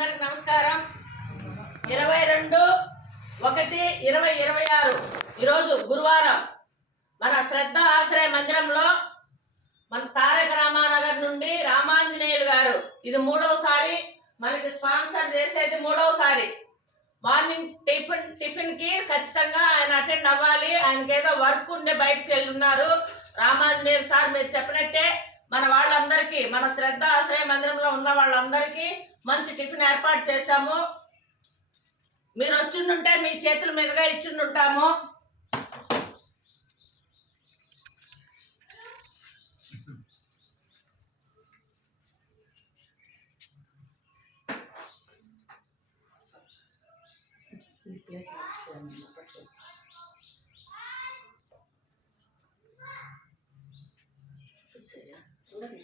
అందరికి నమస్కారం. 22/1/2026 ఈరోజు గురువారం మన శ్రద్ధ ఆశ్రయ మందిరంలో మన తారక రామానగర్ నుండి రామాంజనేయులు గారు ఇది మూడవసారి మనకి స్పాన్సర్ చేసేది. మూడవసారి మార్నింగ్ టిఫిన్ కి ఖచ్చితంగా ఆయన అటెండ్ అవ్వాలి. ఆయనకి ఏదో వర్క్ ఉండే బయటకు వెళ్ళి ఉన్నారు. రామాంజనేయులు సార్ మీరు చెప్పినట్టే మన వాళ్ళందరికీ, మన శ్రద్ధ ఆశ్రయ మందిరంలో ఉన్న వాళ్ళందరికీ మంచి టిఫిన్ ఏర్పాటు చేశాము. మీరు వచ్చిండుంటే మీ చేతుల మీదుగా ఇచ్చిండుంటాము.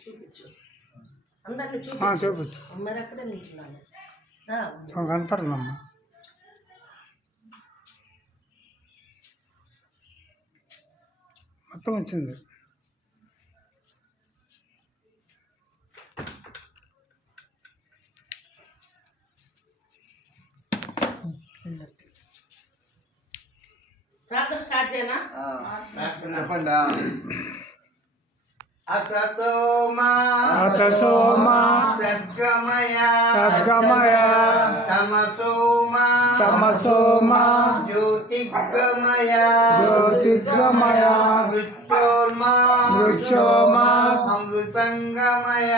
చూపించు, అందరినీ చూపించు. మరి అక్కడే నిల్చున్నాను కనపడుతుందమ్మా. మొత్తం వచ్చింది. ప్రార్థన స్టార్ట్ చేయనా? చెప్పండి. అసతోమా సద్గమయ తమసోమా జ్యోతిర్గమయ మృత్యోర్మా అమృతంగమయ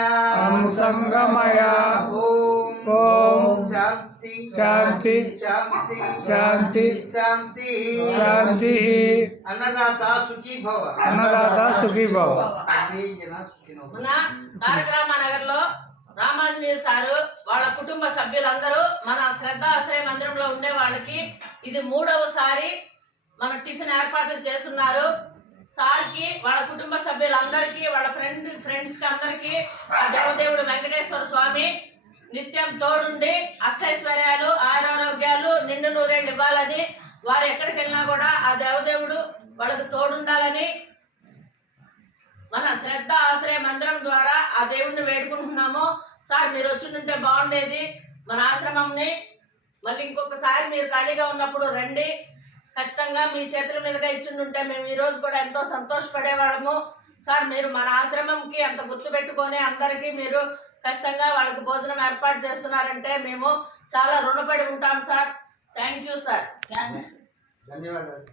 ఓం శాంతి శాంతి శాంతి. అన్నదాత సుఖీ భవ. మన తారక రామానగర్ లో రామాంజనేయ సారు వాళ్ళ కుటుంబ సభ్యులందరూ మన శ్రద్ధ ఆశ్రయ మందిరంలో ఉండే వాళ్ళకి ఇది మూడవసారి మన టిఫిన్ ఏర్పాట్లు చేస్తున్నారు. సార్కి, వాళ్ళ కుటుంబ సభ్యులందరికీ, వాళ్ళ ఫ్రెండ్స్ కి అందరికీ ఆ దేవదేవుడు వెంకటేశ్వర స్వామి నిత్యం తోడుండి అష్టైశ్వర్యాలు, ఆరోగ్యాలు, నిండు నూరేళ్ళు ఇవ్వాలని, వారు ఎక్కడికి వెళ్ళినా కూడా ఆ దేవదేవుడు వాళ్ళకు తోడుండాలని మన శ్రద్ధ ఆశ్రయ మందిరం ద్వారా ఆ దేవుడిని వేడుకుంటున్నాము. సార్ మీరు వచ్చింటే బాగుండేది. మన ఆశ్రమంని మళ్ళీ ఇంకొకసారి మీరు ఖాళీగా ఉన్నప్పుడు రండి. ఖచ్చితంగా మీ చేతుల మీదుగా ఇచ్చిండుంటే మేము ఈరోజు కూడా ఎంతో సంతోషపడేవాళ్ళము. సార్ మీరు మన ఆశ్రమంకి అంత గుర్తుపెట్టుకొని అందరికీ మీరు ఖచ్చితంగా వాళ్ళకి భోజనం ఏర్పాటు చేస్తున్నారంటే మేము చాలా రుణపడి ఉంటాం సార్. Thank you sir. ధన్యవాదాలు.